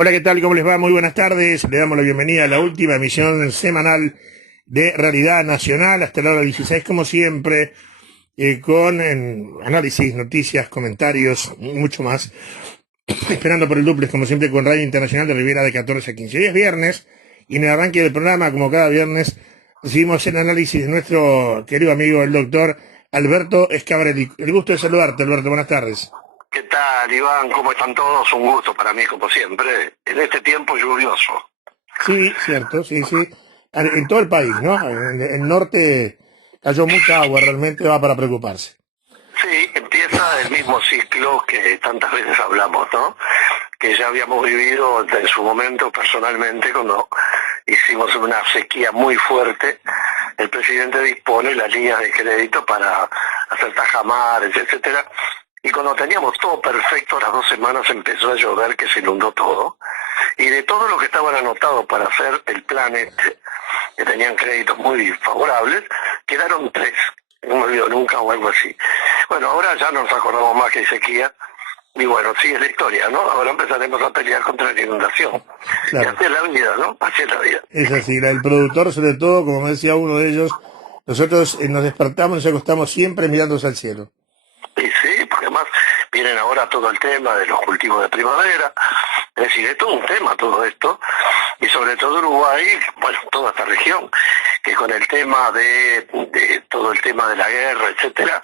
Hola, ¿qué tal? ¿Cómo les va? Muy buenas tardes. Le damos la bienvenida a la última emisión semanal de Realidad Nacional, hasta la hora 16, como siempre, con análisis, noticias, comentarios, mucho más. Esperando por el duplex, como siempre, con Radio Internacional de Rivera de 14 a 15. Hoy es viernes, y en el arranque del programa, como cada viernes, recibimos el análisis de nuestro querido amigo, el doctor Alberto Scavarelli. El gusto de saludarte, Alberto. Buenas tardes. ¿Qué tal, Iván? ¿Cómo están todos? Un gusto para mí, como siempre, en este tiempo lluvioso. Sí, cierto, sí, sí. En todo el país, ¿no? En el norte cayó mucha agua, realmente va para preocuparse. Sí, empieza el mismo ciclo que tantas veces hablamos, ¿no? Que ya habíamos vivido en su momento personalmente cuando hicimos una sequía muy fuerte. El presidente dispone las líneas de crédito para hacer tajamares, etcétera. Y cuando teníamos todo perfecto, a las 2 semanas empezó a llover, que se inundó todo. Y de todo lo que estaban anotados para hacer el plan que tenían créditos muy favorables, quedaron 3. No me olvido nunca o algo así. Bueno, ahora ya no nos acordamos más que hay sequía. Y bueno, sigue la historia, ¿no? Ahora empezaremos a pelear contra la inundación. Y Claro, así es la vida, ¿no? Así es la vida. es así. El productor, sobre todo, como me decía uno de ellos, nosotros nos despertamos y nos acostamos siempre mirándose al cielo. Y sí, porque además vienen ahora todo el tema de los cultivos de primavera, es decir, es todo un tema todo esto, y sobre todo Uruguay, bueno, toda esta región, que con el tema de todo el tema de la guerra, etcétera,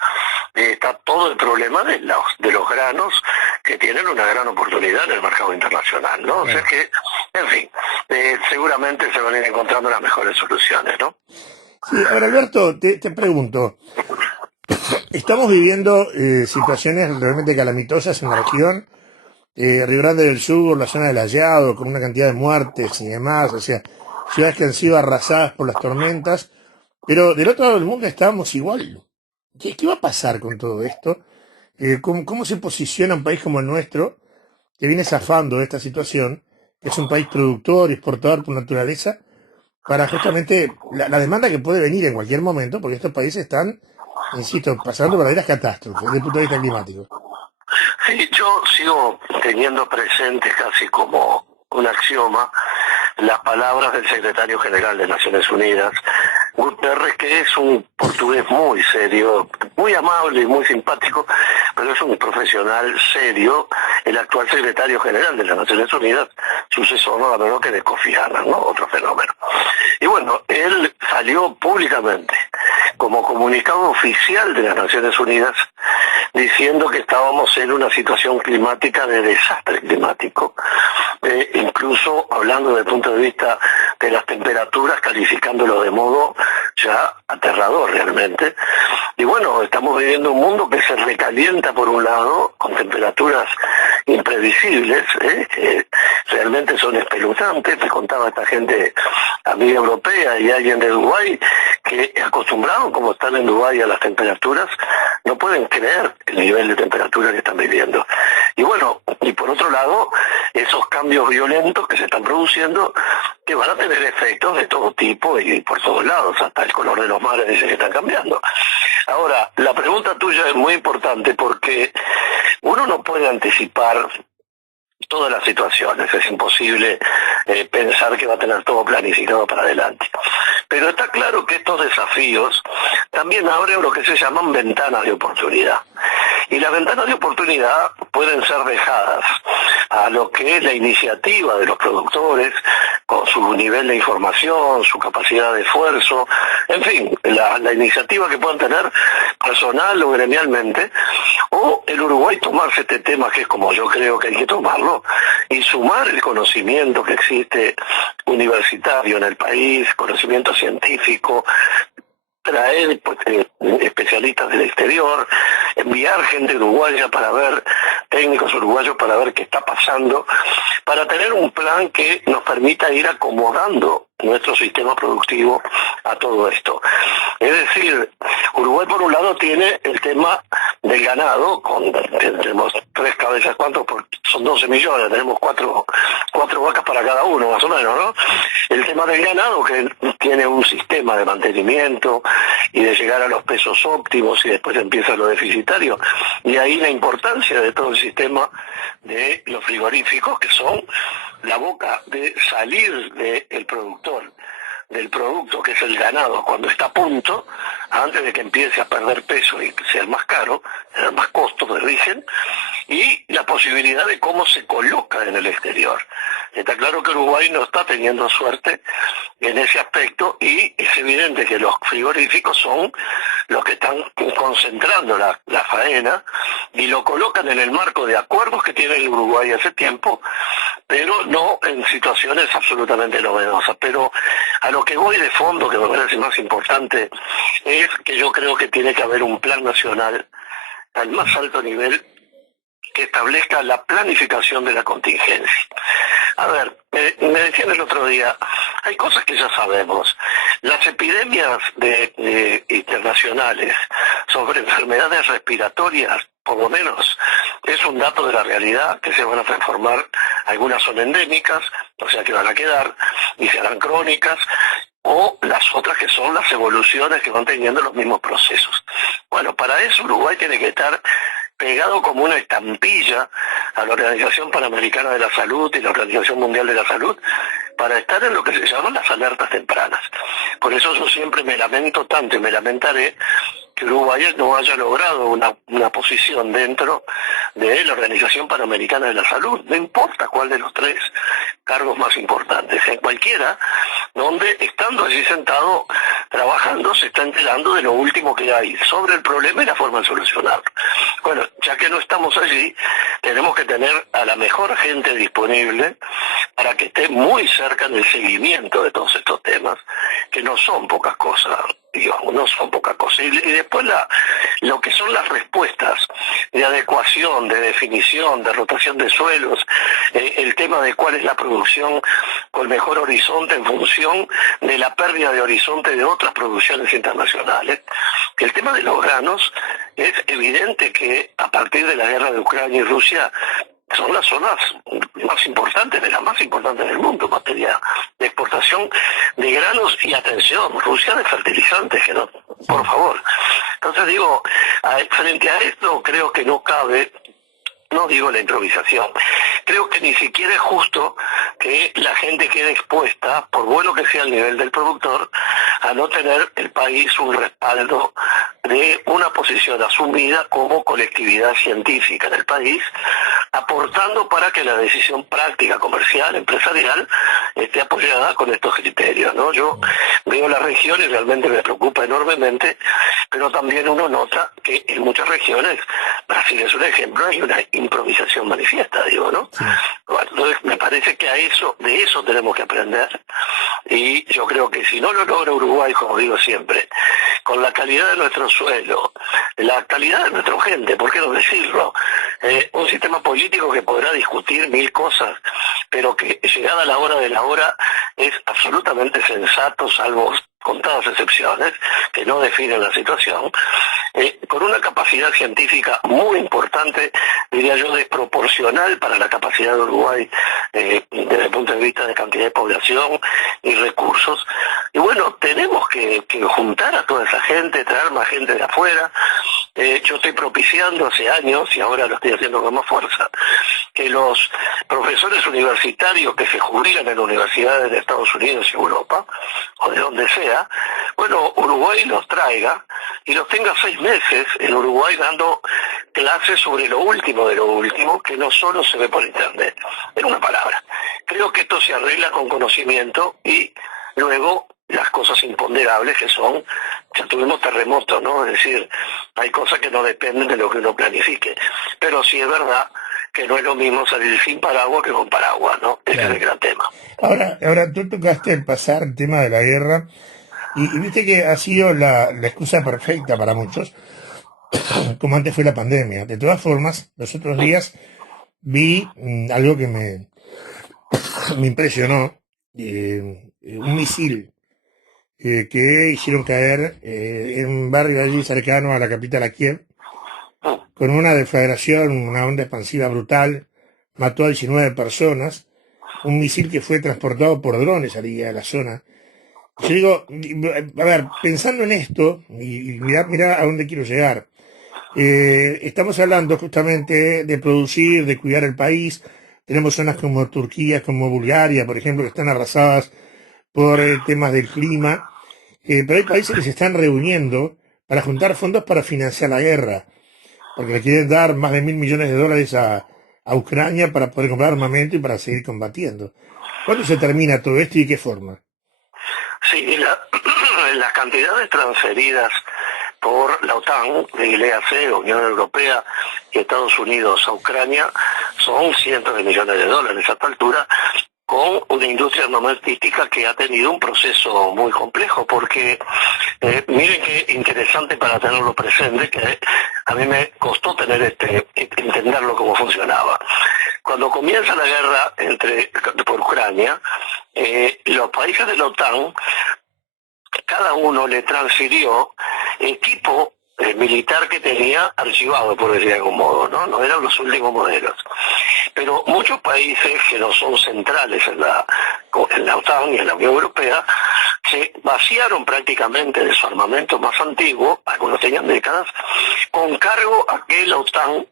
está todo el problema de los granos, que tienen una gran oportunidad en el mercado internacional, ¿no? O sea Claro. que, en fin, seguramente se van a ir encontrando las mejores soluciones, ¿no? Sí, ahora Alberto, te pregunto, estamos viviendo situaciones realmente calamitosas en la región. Río Grande del Sur, la zona del Hallado, con una cantidad de muertes y demás, o sea, ciudades que han sido arrasadas por las tormentas, pero del otro lado del mundo estábamos igual. ¿Qué va a pasar con todo esto? ¿Cómo se posiciona un país como el nuestro, que viene zafando de esta situación, que es un país productor y exportador por naturaleza, para justamente la demanda que puede venir en cualquier momento, porque estos países están, insisto, pasando verdaderas catástrofes desde el punto de vista climático? Sí, yo sigo teniendo presente casi como un axioma las palabras del secretario general de Naciones Unidas, Guterres, que es un portugués muy serio, muy amable y muy simpático, pero es un profesional serio, el actual secretario general de las Naciones Unidas, sucesor nada menos que de Kofi Annan, ¿no? Otro fenómeno. Y bueno, él salió públicamente como comunicado oficial de las Naciones Unidas diciendo que estábamos en una situación climática de desastre climático, incluso hablando desde el punto de vista de las temperaturas, calificándolo de modo ya aterrador realmente. Y bueno, estamos viviendo un mundo que se recalienta por un lado, con temperaturas imprevisibles, que realmente son espeluznantes. Me contaba esta gente, amiga europea y alguien de Dubái, que acostumbrados como están en Dubái a las temperaturas, no pueden creer el nivel de temperatura que están viviendo. Y bueno, y por otro lado, esos cambios violentos que se están produciendo, que van a tener efectos de todo tipo y por todos lados, hasta el color de los mares dice que están cambiando. Ahora, la pregunta tuya es muy importante porque uno no puede anticipar todas las situaciones, es imposible pensar que va a tener todo planificado para adelante. Pero está claro que estos desafíos también abren lo que se llaman ventanas de oportunidad. Y las ventanas de oportunidad pueden ser dejadas a lo que es la iniciativa de los productores, con su nivel de información, su capacidad de esfuerzo, en fin, la iniciativa que puedan tener personal o gremialmente, o el Uruguay tomarse este tema, que es como yo creo que hay que tomarlo, y sumar el conocimiento que existe universitario en el país, conocimiento científico, traer especialistas del exterior, enviar gente uruguaya para ver, técnicos uruguayos para ver qué está pasando, para tener un plan que nos permita ir acomodando nuestro sistema productivo a todo esto. Es decir, Uruguay por un lado tiene el tema del ganado, tenemos 3 cabezas, ¿cuántos? Son 12 millones, tenemos cuatro vacas para cada uno, más o menos, ¿no? El tema del ganado, que tiene un sistema de mantenimiento y de llegar a los pesos óptimos y después empieza lo deficitario. Y ahí la importancia de todo el sistema de los frigoríficos, que son la boca de salir del productor, del producto que es el ganado, cuando está a punto, antes de que empiece a perder peso y sea más caro, tener más costos de origen, y la posibilidad de cómo se coloca en el exterior. Está claro que Uruguay no está teniendo suerte en ese aspecto y es evidente que los frigoríficos son los que están concentrando la faena y lo colocan en el marco de acuerdos que tiene el Uruguay hace tiempo, pero no en situaciones absolutamente novedosas. Pero a lo que voy de fondo, que me parece más importante, es que yo creo que tiene que haber un plan nacional al más alto nivel que establezca la planificación de la contingencia. A ver, me decían el otro día, hay cosas que ya sabemos. Las epidemias internacionales sobre enfermedades respiratorias, por lo menos, es un dato de la realidad, que se van a transformar, algunas son endémicas, o sea que van a quedar y se harán crónicas, o las otras que son las evoluciones que van teniendo los mismos procesos. Bueno, para eso Uruguay tiene que estar pegado como una estampilla a la Organización Panamericana de la Salud y la Organización Mundial de la Salud, para estar en lo que se llaman las alertas tempranas. Por eso yo siempre me lamento tanto y me lamentaré que Uruguay no haya logrado una posición dentro de la Organización Panamericana de la Salud, no importa cuál de los tres cargos más importantes, en cualquiera, donde estando allí sentado, trabajando, se está enterando de lo último que hay sobre el problema y la forma de solucionarlo. Bueno, ya que no estamos allí, tenemos que tener a la mejor gente disponible para que esté muy cerca en el seguimiento de todos estos temas, que no son pocas cosas, digamos, no son pocas cosas. Y después lo que son las respuestas de adecuación, de definición, de rotación de suelos, el tema de cuál es la producción con mejor horizonte en función de la pérdida de horizonte de otras producciones internacionales. El tema de los granos, es evidente que a partir de la guerra de Ucrania y Rusia, son las zonas más importantes, de las más importantes del mundo en materia de exportación de granos y, atención, Rusia de fertilizantes, que no, por favor. Entonces digo, frente a esto creo que no cabe, no digo la improvisación, creo que ni siquiera es justo que la gente quede expuesta, por bueno que sea el nivel del productor, a no tener el país un respaldo de una posición asumida como colectividad científica en el país, aportando para que la decisión práctica, comercial, empresarial, esté apoyada con estos criterios, ¿no? Yo veo la región y realmente me preocupa enormemente, pero también uno nota que en muchas regiones, Brasil es un ejemplo, hay una improvisación manifiesta, digo, ¿no? Sí. Bueno, entonces me parece que de eso tenemos que aprender, y yo creo que si no lo logra Uruguay, como digo siempre, con la calidad de nuestro suelo, la calidad de nuestra gente, ¿por qué no decirlo? Un sistema político que podrá discutir mil cosas, pero que llegada la hora de la hora es absolutamente sensato, salvo contadas excepciones que no definen la situación, con una capacidad científica muy importante, diría yo, desproporcional para la capacidad de Uruguay desde el punto de vista de cantidad de población y recursos. Y bueno, tenemos que juntar a toda esa gente, traer más gente de afuera. Yo estoy propiciando hace años, y ahora lo estoy haciendo con más fuerza, que los profesores universitarios que se jubilan en universidades de Estados Unidos y Europa, o de donde sea, bueno, Uruguay los traiga y los tenga 6 meses en Uruguay dando clases sobre lo último de lo último, que no solo se ve por internet. En una palabra, creo que esto se arregla con conocimiento y luego las cosas imponderables que son, ya tuvimos terremotos, ¿no? Es decir, hay cosas que no dependen de lo que uno planifique, pero sí es verdad que no es lo mismo salir sin paraguas que con paraguas, ¿no? Ese es el gran tema. Ahora tú tocaste el pasar el tema de la guerra, y viste que ha sido la excusa perfecta para muchos, como antes fue la pandemia. De todas formas, los otros días vi algo que me impresionó, un misil que hicieron caer en un barrio allí cercano a la capital, a Kiev, con una deflagración, una onda expansiva brutal, mató a 19 personas, un misil que fue transportado por drones allí a la zona. Yo digo, a ver, pensando en esto, y mirá a dónde quiero llegar. Estamos hablando justamente de producir, de cuidar el país, tenemos zonas como Turquía, como Bulgaria, por ejemplo, que están arrasadas por temas del clima, pero hay países que se están reuniendo para juntar fondos para financiar la guerra, porque le quieren dar más de $1.000 millones a Ucrania para poder comprar armamento y para seguir combatiendo. ¿Cuándo se termina todo esto y de qué forma? Sí, las cantidades transferidas por la OTAN, léase, Unión Europea y Estados Unidos a Ucrania, son cientos de millones de dólares a esta altura, con una industria armamentística que ha tenido un proceso muy complejo, porque miren qué interesante para tenerlo presente, que a mí me costó entenderlo cómo funcionaba. Cuando comienza la guerra por Ucrania, los países de la OTAN, cada uno le transfirió equipo militar que tenía archivado, por decir de algún modo, ¿no? No eran los últimos modelos. Pero muchos países que no son centrales en la OTAN y en la Unión Europea se vaciaron prácticamente de su armamento más antiguo, algunos tenían décadas, con cargo a que la OTAN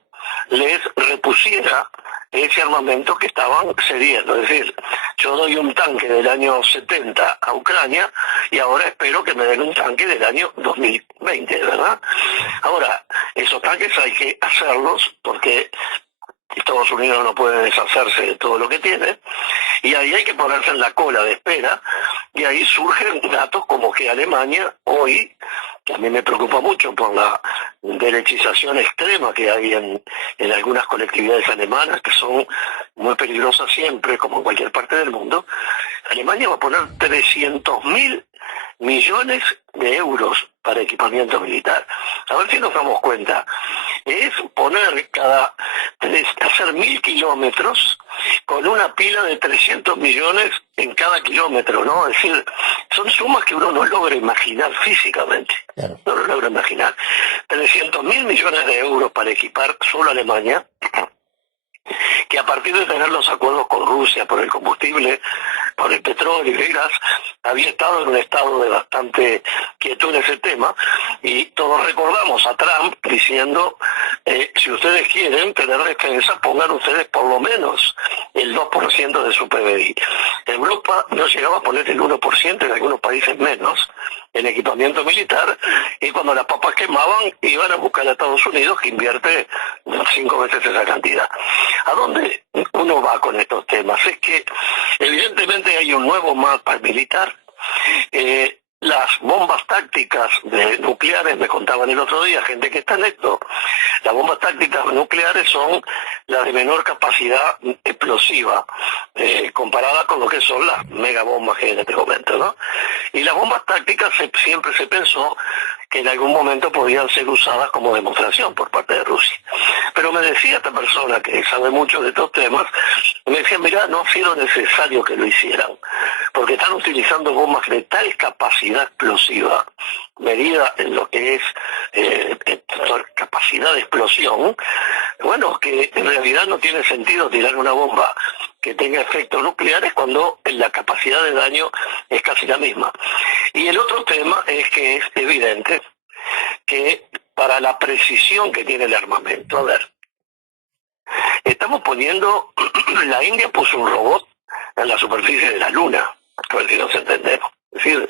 les repusiera ese armamento que estaban cediendo. Es decir, yo doy un tanque del año 70 a Ucrania y ahora espero que me den un tanque del año 2020, ¿verdad? Ahora, esos tanques hay que hacerlos porque Estados Unidos no puede deshacerse de todo lo que tiene, y ahí hay que ponerse en la cola de espera, y ahí surgen datos como que Alemania hoy, que a mí me preocupa mucho por la derechización extrema que hay en algunas colectividades alemanas, que son muy peligrosas siempre, como en cualquier parte del mundo, Alemania va a poner 300.000 millones de euros para equipamiento militar. A ver si nos damos cuenta. Es poner hacer 1.000 kilómetros con una pila de 300 millones en cada kilómetro, ¿no? Es decir, son sumas que uno no logra imaginar físicamente. Claro. No lo logra imaginar. 300.000 millones de euros para equipar solo Alemania, que a partir de tener los acuerdos con Rusia por el combustible, por el petróleo y el gas, había estado en un estado de bastante quietud en ese tema, y todos recordamos a Trump diciendo, si ustedes quieren tener defensa, pongan ustedes por lo menos el 2% de su PBI. Europa no llegaba a poner el 1%, en algunos países menos, en equipamiento militar, y cuando las papas quemaban iban a buscar a Estados Unidos, que invierte 5 veces esa cantidad. ¿A dónde uno va con estos temas? Es que evidentemente hay un nuevo mapa militar. Las bombas tácticas nucleares, me contaban el otro día, gente que está en esto, las bombas tácticas nucleares son las de menor capacidad explosiva, comparada con lo que son las megabombas que hay en este momento, ¿no? Y las bombas tácticas siempre se pensó que en algún momento podían ser usadas como demostración por parte de Rusia. Pero me decía esta persona que sabe mucho de estos temas, me decía, mirá, no ha sido necesario que lo hicieran, porque están utilizando bombas de tal capacidad explosiva, medida en lo que es capacidad de explosión, bueno, que en realidad no tiene sentido tirar una bomba que tenga efectos nucleares cuando la capacidad de daño es casi la misma. Y el otro tema es que es evidente que para la precisión que tiene el armamento, a ver, estamos poniendo, la India puso un robot en la superficie de la Luna, a ver si nos entendemos. Es decir,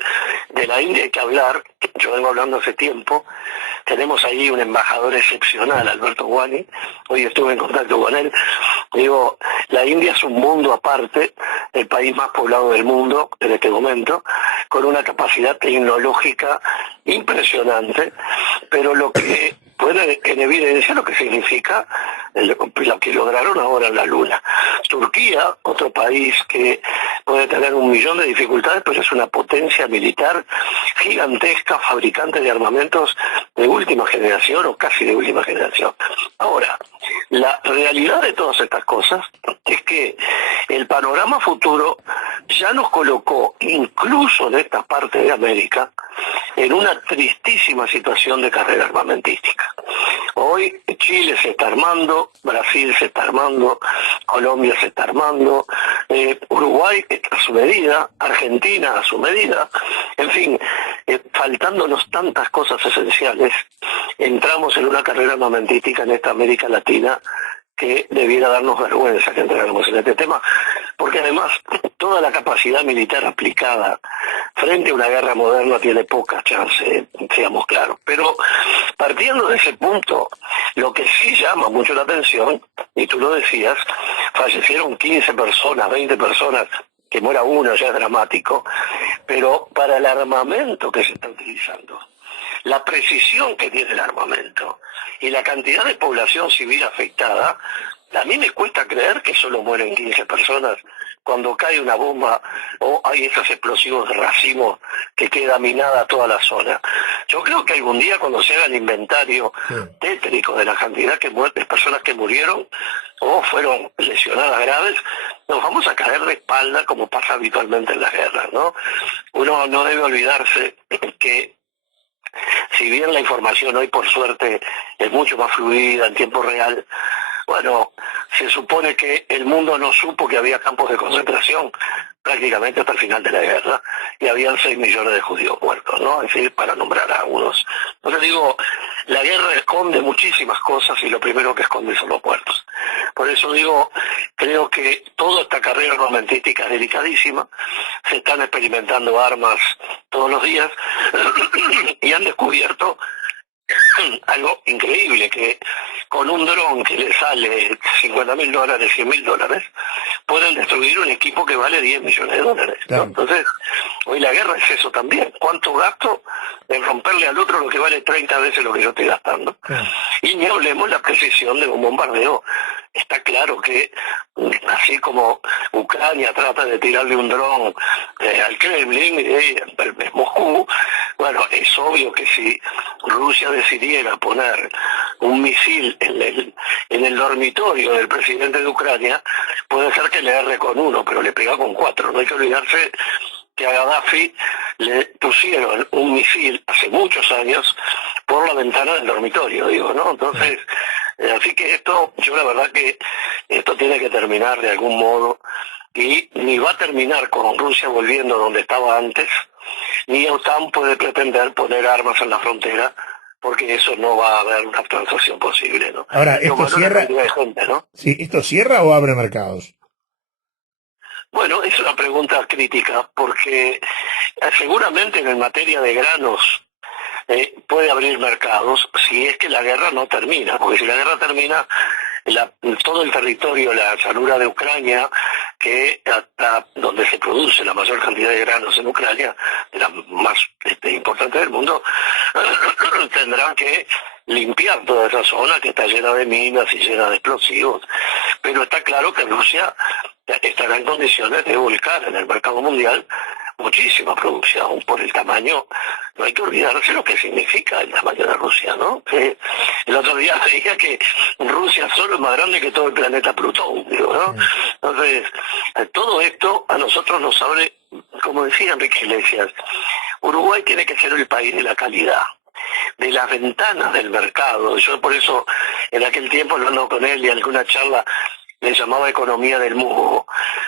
de la India hay que hablar, yo vengo hablando hace tiempo, tenemos ahí un embajador excepcional, Alberto Guani, hoy estuve en contacto con él, digo, la India es un mundo aparte, el país más poblado del mundo en este momento, con una capacidad tecnológica impresionante, pero lo que pone en evidencia lo que significa lo que lograron ahora en la Luna. Turquía, otro país que puede tener 1 millón de dificultades, pero es una potencia militar gigantesca, fabricante de armamentos de última generación o casi de última generación. Ahora, la realidad de todas estas cosas es que el panorama futuro ya nos colocó, incluso en esta parte de América, en una tristísima situación de carrera armamentística. Hoy Chile se está armando, Brasil se está armando, Colombia se está armando, Uruguay a su medida, Argentina a su medida, en fin, faltándonos tantas cosas esenciales, entramos en una carrera armamentística en esta América Latina que debiera darnos vergüenza que entráramos en este tema, porque además toda la capacidad militar aplicada frente a una guerra moderna tiene poca chance, seamos claros. Pero partiendo de ese punto, lo que sí llama mucho la atención, y tú lo decías, fallecieron 15 personas, 20 personas, que muera uno ya es dramático, pero para el armamento que se está utilizando, la precisión que tiene el armamento y la cantidad de población civil afectada, a mí me cuesta creer que solo mueren 15 personas cuando cae una bomba o hay esos explosivos de racimo que queda minada toda la zona. Yo creo que algún día cuando se haga el inventario tétrico de la cantidad de personas que murieron o fueron lesionadas graves, nos vamos a caer de espalda como pasa habitualmente en las guerras, ¿no? Uno no debe olvidarse que si bien la información hoy por suerte es mucho más fluida en tiempo real, bueno, se supone que el mundo no supo que había campos de concentración prácticamente hasta el final de la guerra y habían 6 millones de judíos muertos, ¿no? Es decir, para nombrar a algunos. Entonces digo, la guerra esconde muchísimas cosas y lo primero que esconde son los muertos. Por eso digo, creo que toda esta carrera armamentística es delicadísima, se están experimentando armas todos los días y han descubierto algo increíble, que con un dron que le sale $50.000, $100.000, pueden destruir un equipo que vale $10 millones, ¿no? Claro. Entonces, hoy la guerra es eso también. ¿Cuánto gasto en romperle al otro lo que vale 30 veces lo que yo estoy gastando? Claro. Y ni hablemos la precisión de un bombardeo. Está claro que, así como Ucrania trata de tirarle un dron al Kremlin, Moscú, bueno, es obvio que si Rusia decidiera poner un misil en el dormitorio del presidente de Ucrania, puede ser que le erre con uno, pero le pega con 4. No hay que olvidarse que a Gaddafi le pusieron un misil hace muchos años por la ventana del dormitorio, digo, ¿no? Entonces, así que esto, yo la verdad que esto tiene que terminar de algún modo, y ni va a terminar con Rusia volviendo donde estaba antes, ni OTAN puede pretender poner armas en la frontera, porque eso no va a haber una transacción posible, ¿no? Ahora, ¿esto cierra? De gente, ¿no? Sí, ¿esto cierra o abre mercados? Bueno, es una pregunta crítica, porque seguramente en materia de granos puede abrir mercados si es que la guerra no termina, porque si la guerra termina, todo el territorio, la llanura de Ucrania, que hasta donde se produce la mayor cantidad de granos en Ucrania, la más importante del mundo, tendrán que limpiar toda esa zona que está llena de minas y llena de explosivos. Pero está claro que Rusia estará en condiciones de volcar en el mercado mundial muchísima producción por el tamaño. No hay que olvidarse lo que significa el tamaño de Rusia, ¿no? El otro día veía que Rusia solo es más grande que todo el planeta Plutón, digo, ¿no? Entonces, todo esto a nosotros nos abre, como decía Enrique Iglesias, Uruguay tiene que ser el país de la calidad, de las ventanas del mercado. Yo por eso, en aquel tiempo, hablando con él y en alguna charla, le llamaba economía del musgo,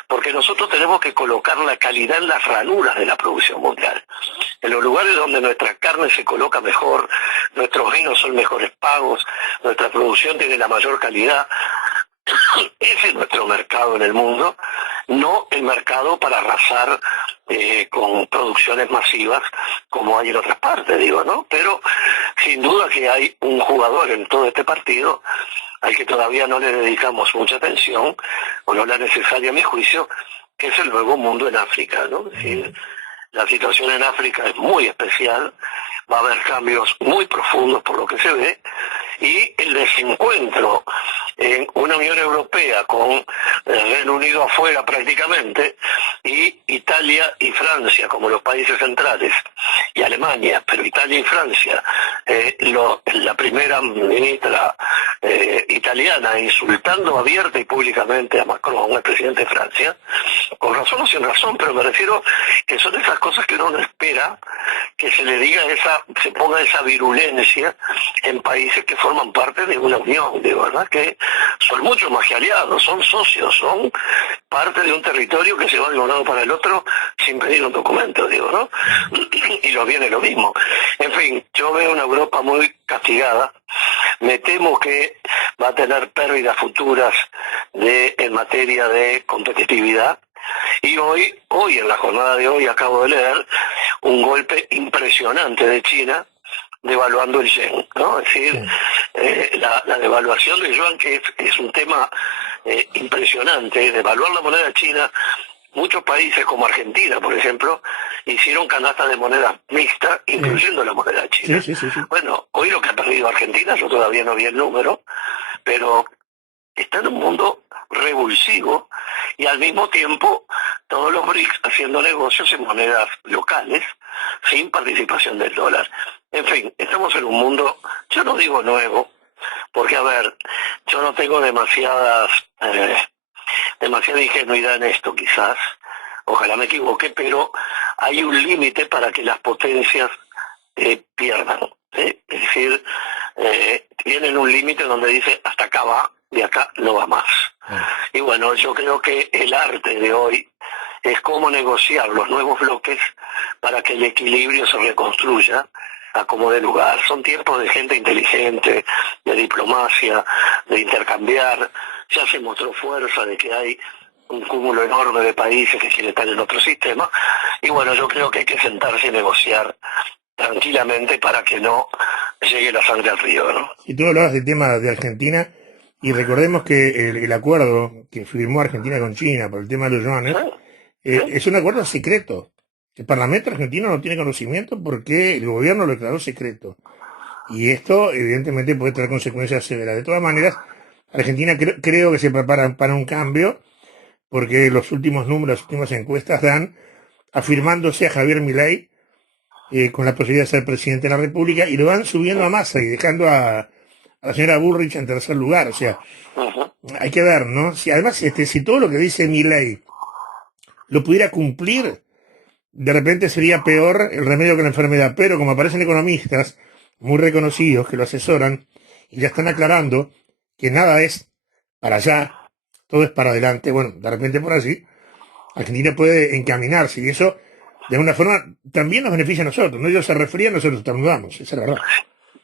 porque nosotros tenemos que colocar la calidad en las ranuras de la producción mundial. En los lugares donde nuestra carne se coloca mejor, nuestros vinos son mejores pagos, nuestra producción tiene la mayor calidad. Ese es nuestro mercado en el mundo, no el mercado para arrasar con producciones masivas como hay en otras partes, digo, ¿no? Pero sin duda que hay un jugador en todo este partido al que todavía no le dedicamos mucha atención, o no la necesaria a mi juicio, que es el nuevo mundo en África, ¿no? Es decir, la situación en África es muy especial, va a haber cambios muy profundos por lo que se ve, y el desencuentro en una Unión Europea con el Reino Unido afuera prácticamente, y Italia y Francia como los países centrales, y Alemania, pero Italia y Francia, la primera ministra italiana insultando abierta y públicamente a Macron, el presidente de Francia, con razón o sin razón, pero me refiero que son esas cosas que uno no espera que se le diga se ponga esa virulencia en países que forman parte de una unión, de verdad que son mucho más que aliados, son socios, son parte de un territorio que se va de un lado para el otro sin pedir un documento, digo, ¿no? Y lo viene lo mismo. En fin, yo veo una Europa muy castigada. Me temo que va a tener pérdidas futuras en materia de competitividad. Y hoy en la jornada de hoy acabo de leer un golpe impresionante de China devaluando el yen, ¿no? Es decir, la devaluación del yuan, que es un tema impresionante, devaluar la moneda china. Muchos países como Argentina, por ejemplo, hicieron canastas de moneda mixta, incluyendo la moneda china. Sí. Bueno, hoy lo que ha perdido Argentina, yo todavía no vi el número, pero está en un mundo revulsivo y al mismo tiempo todos los BRICS haciendo negocios en monedas locales sin participación del dólar. En fin, estamos en un mundo, yo no digo nuevo, porque a ver, yo no tengo demasiada ingenuidad en esto quizás, ojalá me equivoque, pero hay un límite para que las potencias pierdan. Es decir, tienen un límite donde dice hasta acá va, de acá no va más. Y bueno, yo creo que el arte de hoy es cómo negociar los nuevos bloques para que el equilibrio se reconstruya a como dé lugar. Son tiempos de gente inteligente, de diplomacia, de intercambiar. Ya se mostró fuerza de que hay un cúmulo enorme de países que quieren estar en otro sistema. Y bueno, yo creo que hay que sentarse y negociar tranquilamente para que no llegue la sangre al río, ¿no? Y tú hablabas del tema de Argentina, y recordemos que el acuerdo que firmó Argentina con China por el tema de los yuanes es un acuerdo secreto. El Parlamento argentino no tiene conocimiento porque el gobierno lo declaró secreto. Y esto, evidentemente, puede traer consecuencias severas. De todas maneras, Argentina creo que se prepara para un cambio, porque los últimos números, las últimas encuestas dan afirmándose a Javier Milei con la posibilidad de ser presidente de la República, y lo van subiendo a Massa y dejando a la señora Bullrich en tercer lugar. O sea, hay que ver, ¿no? Si además, si todo lo que dice Milei lo pudiera cumplir, de repente sería peor el remedio que la enfermedad. Pero como aparecen economistas muy reconocidos que lo asesoran y ya están aclarando que nada es para allá, todo es para adelante, bueno, de repente por allí Argentina puede encaminarse, y eso de alguna forma también nos beneficia a nosotros, ¿no? Ellos se resfrían, nosotros estornudamos, esa es la verdad.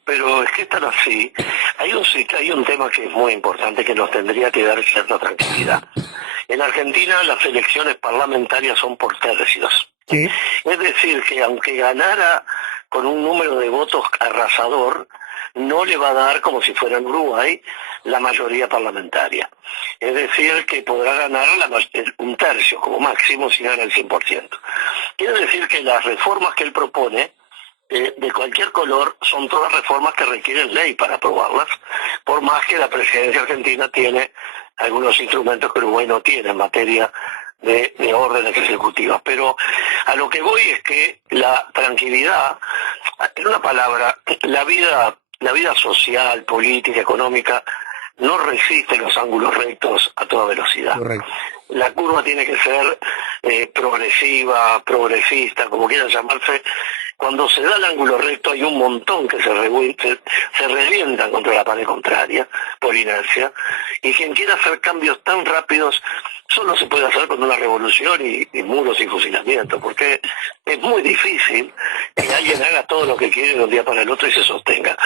Pero es que están así. Hay un tema que es muy importante, que nos tendría que dar cierta tranquilidad. En Argentina las elecciones parlamentarias son por tercios. Sí. Es decir, que aunque ganara con un número de votos arrasador, no le va a dar, como si fuera en Uruguay, la mayoría parlamentaria. Es decir, que podrá ganar un tercio como máximo si gana el 100%. Quiere decir que las reformas que él propone, de cualquier color, son todas reformas que requieren ley para aprobarlas, por más que la presidencia argentina tiene algunos instrumentos que Uruguay no tiene en materia de órdenes ejecutivas. Pero a lo que voy es que la tranquilidad, en una palabra, la vida social, política, económica, no resiste los ángulos rectos a toda velocidad. Correcto. La curva tiene que ser progresiva, progresista, como quieran llamarse. Cuando se da el ángulo recto hay un montón que se revientan contra la pared contraria por inercia, y quien quiera hacer cambios tan rápidos solo se puede hacer con una revolución y muros y fusilamientos, porque es muy difícil que alguien haga todo lo que quiere de un día para el otro y se sostenga.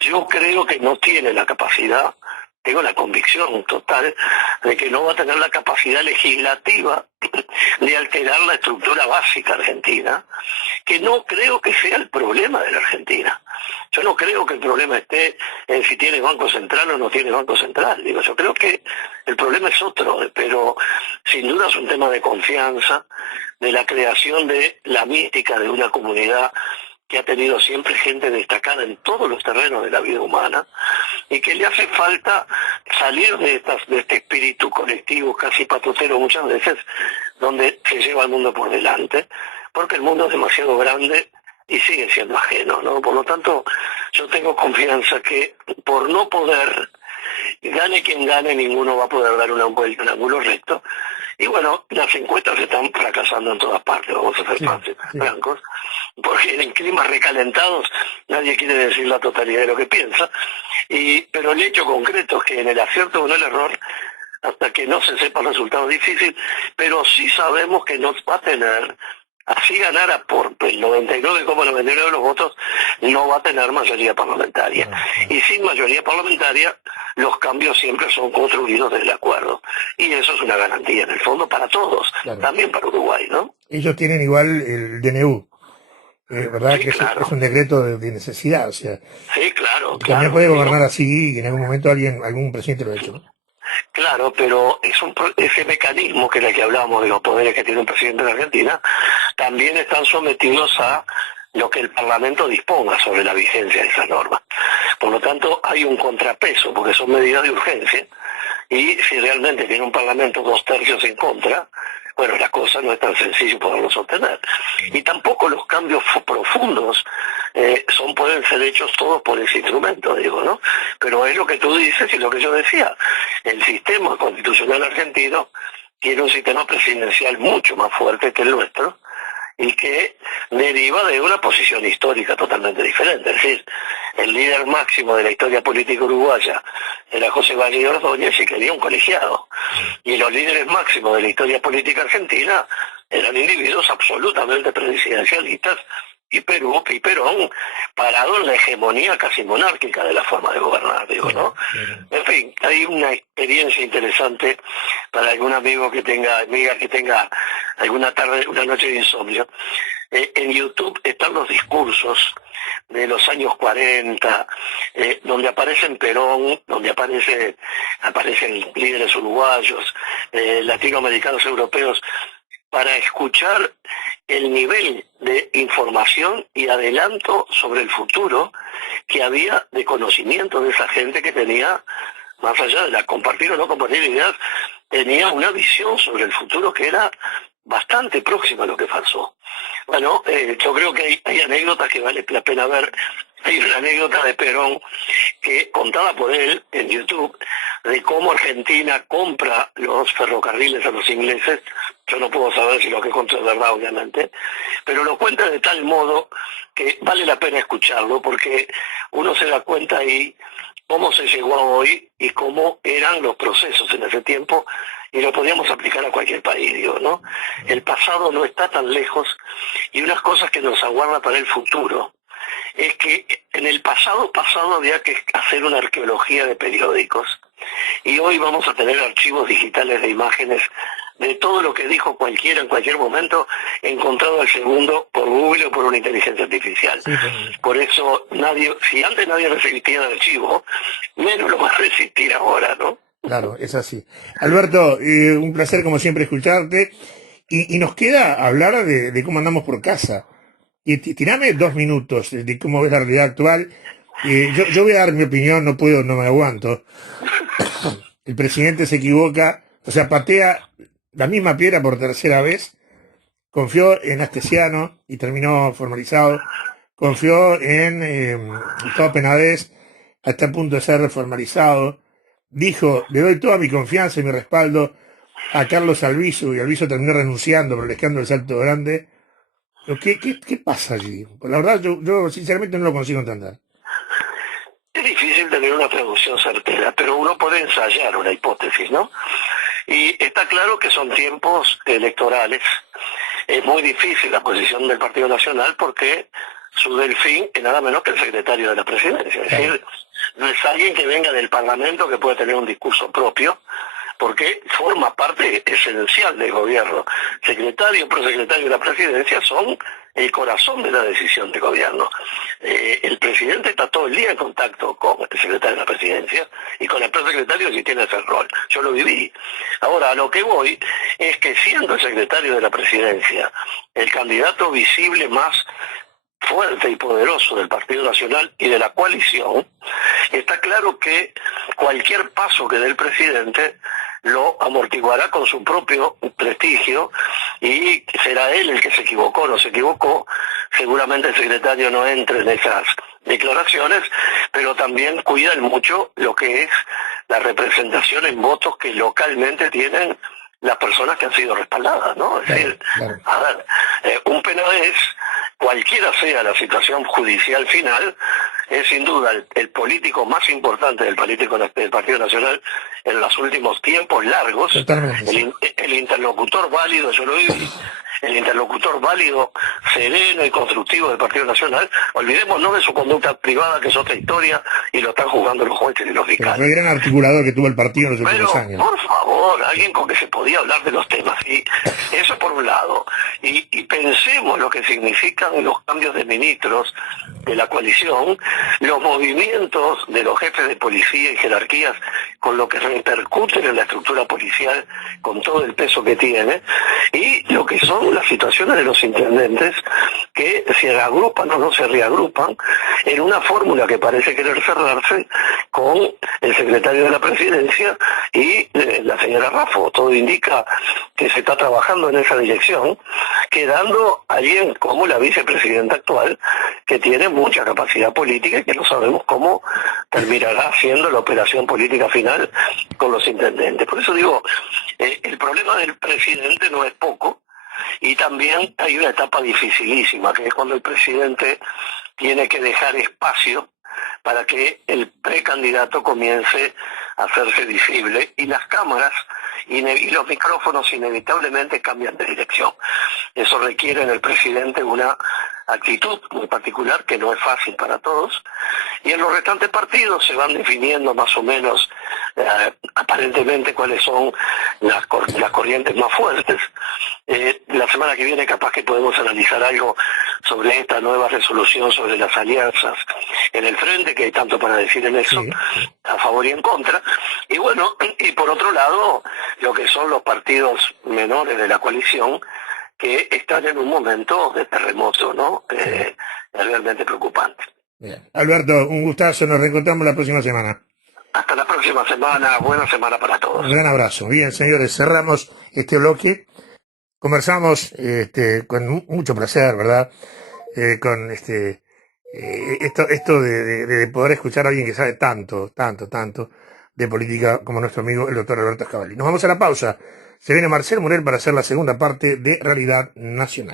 Yo creo que no tiene la capacidad, tengo la convicción total de que no va a tener la capacidad legislativa de alterar la estructura básica argentina, que no creo que sea el problema de la Argentina. Yo no creo que el problema esté en si tiene Banco Central o no tiene Banco Central. Digo, yo creo que el problema es otro, pero sin duda es un tema de confianza, de la creación de la mística de una comunidad que ha tenido siempre gente destacada en todos los terrenos de la vida humana, y que le hace falta salir de este espíritu colectivo casi patotero muchas veces, donde se lleva al mundo por delante, porque el mundo es demasiado grande y sigue siendo ajeno, ¿no? Por lo tanto, yo tengo confianza que, por no poder, gane quien gane, ninguno va a poder dar una vuelta en ángulo recto. Y bueno, las encuestas están fracasando en todas partes, vamos a ser francos, porque en climas recalentados nadie quiere decir la totalidad de lo que piensa, pero el hecho concreto es que en el acierto o en el error, hasta que no se sepa el resultado, es difícil, pero sí sabemos que nos va a tener así ganara por el 99,99 de los votos, no va a tener mayoría parlamentaria. Y sin mayoría parlamentaria, los cambios siempre son construidos desde el acuerdo. Y eso es una garantía, en el fondo, para todos, Claro. también para Uruguay, ¿no? Ellos tienen igual el DNU, ¿verdad? Sí, Que claro. es un decreto de necesidad, o sea, Sí, claro, también claro. puede gobernar ¿no? así y en algún momento algún presidente lo ha hecho, ¿no? Claro, pero ese mecanismo que es el que hablamos de los poderes que tiene un presidente de Argentina, también están sometidos a lo que el Parlamento disponga sobre la vigencia de esa norma. Por lo tanto, hay un contrapeso, porque son medidas de urgencia, y si realmente tiene un Parlamento 2/3 en contra, bueno, la cosa no es tan sencillo poderlo sostener. Y tampoco los cambios profundos pueden ser hechos todos por ese instrumento, digo, ¿no? Pero es lo que tú dices y lo que yo decía. El sistema constitucional argentino tiene un sistema presidencial mucho más fuerte que el nuestro y que deriva de una posición histórica totalmente diferente. Es decir, el líder máximo de la historia política uruguaya era José Valle Ordóñez y quería un colegiado. Y los líderes máximos de la historia política argentina eran individuos absolutamente presidencialistas y Perón parado en la hegemonía casi monárquica de la forma de gobernar, digo, ¿no? En fin, hay una experiencia interesante para algún amiga que tenga alguna tarde, una noche de insomnio. En YouTube están los discursos de los años 40, donde aparecen Perón, donde aparecen líderes uruguayos, latinoamericanos, europeos, para escuchar el nivel de información y adelanto sobre el futuro que había de conocimiento de esa gente que tenía, más allá de la compartir o no compartir ideas, tenía una visión sobre el futuro que era bastante próxima a lo que pasó. Bueno, yo creo que hay anécdotas que vale la pena ver. Hay una anécdota de Perón que contada por él en YouTube de cómo Argentina compra los ferrocarriles a los ingleses. Yo no puedo saber si lo que cuento es verdad, obviamente, pero lo cuenta de tal modo que vale la pena escucharlo porque uno se da cuenta ahí cómo se llegó a hoy y cómo eran los procesos en ese tiempo y lo podíamos aplicar a cualquier país, digo, ¿no? El pasado no está tan lejos y unas cosas que nos aguardan para el futuro es que en el pasado había que hacer una arqueología de periódicos y hoy vamos a tener archivos digitales de imágenes de todo lo que dijo cualquiera en cualquier momento, encontrado al segundo por Google o por una inteligencia artificial. Sí, por eso si antes nadie resistía el archivo, menos lo va a resistir ahora, ¿no? claro, es así. Alberto, un placer como siempre escucharte. Y nos queda hablar de cómo andamos por casa. Y tirame 2 minutos de cómo ves la realidad actual. Yo voy a dar mi opinión, no puedo, no me aguanto. El presidente se equivoca, o sea, patea la misma piedra por tercera vez. Confió en Astesiano y terminó formalizado. Confió en Gustavo Penades hasta el punto de ser formalizado. Dijo, le doy toda mi confianza y mi respaldo a Carlos Albizu, y Albizu terminó renunciando por el escándalo del Salto Grande. Pero ¿qué pasa allí? Pues la verdad, yo sinceramente no lo consigo entender. Es difícil tener una traducción certera, pero uno puede ensayar una hipótesis, ¿no? Y está claro que son tiempos electorales. Es muy difícil la posición del Partido Nacional porque su delfín es nada menos que el secretario de la presidencia. Es decir, no es alguien que venga del Parlamento que puede tener un discurso propio, porque forma parte esencial del gobierno. Secretario y prosecretario de la presidencia son el corazón de la decisión de gobierno. El presidente está todo el día en contacto con el secretario de la presidencia y con el prosecretario si tiene ese rol. Yo lo viví. Ahora, a lo que voy es que siendo el secretario de la presidencia el candidato visible más fuerte y poderoso del Partido Nacional y de la coalición, está claro que cualquier paso que dé el presidente lo amortiguará con su propio prestigio y será él el que se equivocó o no se equivocó. Seguramente el secretario no entre en esas declaraciones, pero también cuidan mucho lo que es la representación en votos que localmente tienen las personas que han sido respaldadas, ¿no? Es decir, a ver, un Penades, cualquiera sea la situación judicial final, es sin duda el político más importante del Partido Nacional en los últimos tiempos largos, el interlocutor válido, yo lo viví, el interlocutor válido, sereno y constructivo del Partido Nacional. Olvidémonos de su conducta privada, que es otra historia, y lo están juzgando los jueces y los Pero fiscales. fue el gran articulador que tuvo el partido en los últimos Pero, años. por favor, alguien con que se podía hablar de los temas, y eso por un lado. Y pensemos lo que significan los cambios de ministros de la coalición, los movimientos de los jefes de policía y jerarquías, con lo que repercuten en la estructura policial, con todo el peso que tiene, y lo que son las situaciones de los intendentes, que se agrupan o no se reagrupan en una fórmula que parece querer cerrarse con el secretario de la Presidencia y la señora Raffo. Todo indica que se está trabajando en esa dirección, quedando alguien como la vicepresidenta actual, que tiene mucha capacidad política y que no sabemos cómo terminará siendo la operación política final con los intendentes. Por eso digo, el problema del presidente no es poco, y también hay una etapa dificilísima, que es cuando el presidente tiene que dejar espacio para que el precandidato comience a hacerse visible, y las cámaras y los micrófonos inevitablemente cambian de dirección. Eso requiere en el presidente una actitud muy particular, que no es fácil para todos, y en los restantes partidos se van definiendo más o menos aparentemente cuáles son las corrientes más fuertes. La semana que viene capaz que podemos analizar algo sobre esta nueva resolución sobre las alianzas en el frente, que hay tanto para decir en eso, Sí. a favor y en contra. Y bueno, y por otro lado, lo que son los partidos menores de la coalición, que están en un momento de terremoto, ¿no? Es realmente preocupante. Bien. Alberto, un gustazo, nos reencontramos la próxima semana. Hasta la próxima semana, buena semana para todos. Un gran abrazo. Bien, señores, cerramos este bloque. Conversamos con mucho placer, ¿verdad? Con esto de poder escuchar a alguien que sabe tanto de política como nuestro amigo el doctor Alberto Scavalli. Nos vamos a la pausa. Se viene Marcel Morel para hacer la segunda parte de Realidad Nacional.